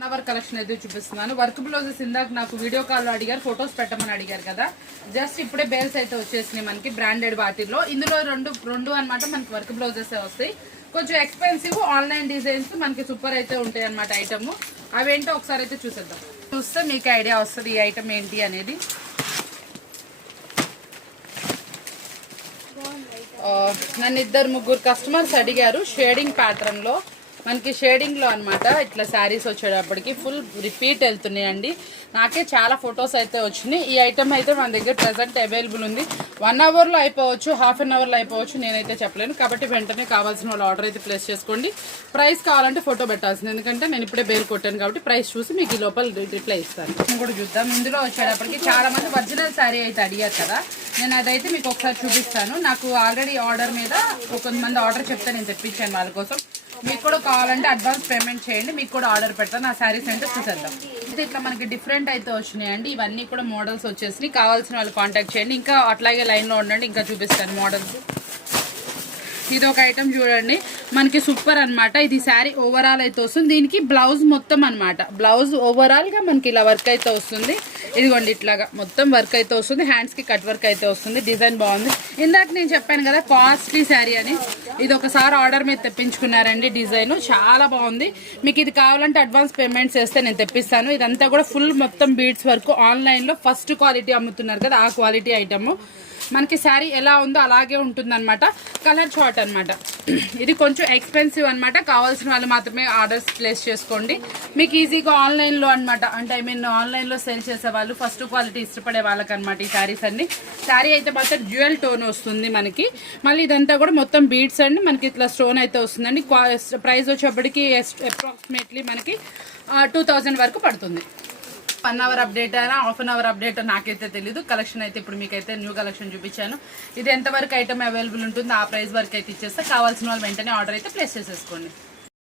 Hour collection అయితే చూపిస్తున్నాను. Work blouses ఇందాక నాకు వీడియో కాల్ లో అడిగారు, ఫొటోస్ పెట్టమని అడిగారు కదా. జస్ట్ ఇప్పుడే బేల్స్ అయితే వచ్చేసినాయి మనకి బ్రాండెడ్ వాటిల్లో. ఇందులో రెండు అనమాట మనకి వర్క్ బ్లౌజెస్ వస్తాయి. కొంచెం ఎక్స్పెన్సివ్ ఆన్లైన్ డిజైన్స్ మనకి సూపర్ అయితే ఉంటాయి అనమాట ఐటమ్. అవేంటో ఒకసారి అయితే చూసేద్దాం. చూస్తే మీకు ఐడియా వస్తుంది ఈ ఐటమ్ ఏంటి అనేది. నన్ను 2-3 కస్టమర్స్ అడిగారు షేడింగ్ ప్యాటర్న్ లో. మనకి షేడింగ్ లో అనమాట ఇట్లా శారీస్ వచ్చేటప్పటికి ఫుల్ రిపీట్ వెళ్తున్నాయండి. నాకే చాలా ఫొటోస్ అయితే వచ్చినాయి. ఈ ఐటమ్ అయితే మన దగ్గర ప్రెసెంట్ అవైలబుల్ ఉంది. 1 అవర్ లో అయిపోవచ్చు, హాఫ్ అన్ అవర్ లో అయిపోవచ్చు, నేనైతే చెప్పలేను. కాబట్టి వెంటనే కావాల్సిన వాళ్ళు ఆర్డర్ అయితే ప్లేస్ చేసుకోండి. ప్రైస్ కావాలంటే ఫోటో పెట్టాల్సింది, ఎందుకంటే నేను ఇప్పుడే బేల్ కొట్టాను కాబట్టి ప్రైస్ చూసి మీకు ఈ లోపల రిప్లై ఇస్తాను. కూడా చూద్దాం. ఇందులో వచ్చేటప్పటికి చాలా మంది ఒరిజినల్ శారీ అయితే అడిగారు కదా, నేను అదైతే మీకు ఒకసారి చూపిస్తాను. నాకు ఆల్రెడీ ఆర్డర్ మీద కొంతమంది ఆర్డర్ చెప్తే నేను తెప్పించాను వాళ్ళ కోసం. మీకు కూడా కావాలంటే అడ్వాన్స్ పేమెంట్ చేయండి, మీకు కూడా ఆర్డర్ పెడతాను. ఆ శారీస్ అంటే చూసేద్దాం. ఇది ఇట్లా మనకి డిఫరెంట్ అయితే వచ్చినాయండి. ఇవన్నీ కూడా మోడల్స్ వచ్చేసి కావాల్సిన వాళ్ళు కాంటాక్ట్ చేయండి. ఇంకా అట్లాగే లైన్లో ఉండండి, ఇంకా చూపిస్తాను మోడల్స్. ఇది ఒక ఐటమ్ చూడండి, మనకి సూపర్ అనమాట. ఇది శారీ ఓవరాల్ అయితే వస్తుంది. దీనికి బ్లౌజ్ మొత్తం అనమాట, బ్లౌజ్ ఓవరాల్ గా మనకి ఇలా వర్క్ అయితే వస్తుంది. ఇదిగోండి ఇట్లాగా మొత్తం వర్క్ అయితే వస్తుంది. హ్యాండ్స్ కి కట్ వర్క్ అయితే వస్తుంది. డిజైన్ బాగుంది. ఇందాక నేను చెప్పాను కదా కాస్ట్లీ శారీ అని, ఇది ఒకసారి ఆర్డర్ మీద తెప్పించుకున్నారండి. డిజైన్ చాలా బాగుంది. మీకు ఇది కావాలంటే అడ్వాన్స్ పేమెంట్స్ చేస్తే నేను తెప్పిస్తాను. ఇదంతా కూడా ఫుల్ మొత్తం బీడ్స్ వర్క్ ఆన్లైన్ లో ఫస్ట్ క్వాలిటీ అమ్ముతున్నారు కదా, ఆ క్వాలిటీ ఐటమ్. మనకి శారీ ఎలా ఉందో అలాగే ఉంటుంది అనమాట. కలర్ చార్ట్ అనమాట. ఇది కొంచెం ఎక్స్పెన్సివ్ అనమాట. కావాల్సిన వాళ్ళు మాత్రమే ఆర్డర్స్ ప్లేస్ చేసుకోండి. మీకు ఈజీగా ఆన్లైన్లో అనమాట, అంటే ఆన్లైన్లో సేల్ చేసే వాళ్ళు ఫస్ట్ క్వాలిటీ ఇష్టపడే వాళ్ళకి అనమాట ఈ శారీస్ అన్ని. శారీ అయితే మాత్రం డ్యూయల్ టోన్ వస్తుంది మనకి. మళ్ళీ ఇదంతా కూడా మొత్తం బీడ్స్ అండి. మనకి ఇట్లా స్టోన్ అయితే వస్తుందండి. ప్రైస్ వచ్చేప్పటికి అప్రాక్సిమేట్లీ మనకి 2000 వరకు పడుతుంది. 1 అవర్ అప్డేట్ అయినా హాఫ్ అన్ అవర్ అప్డేట్ నాకైతే తెలీదు. కలెక్షన్ అయితే ఇప్పుడు మీకైతే న్యూ కలెక్షన్ చూపించాను. ఇది ఎంతవరకు ఐటమ్ అవైలబుల్ ఉంటుందో ఆ ప్రైస్ వరకు అయితే ఇచ్చేస్తే కావాల్సిన వాళ్ళు వెంటనే ఆర్డర్ అయితే ప్లేస్ చేసేసుకోండి.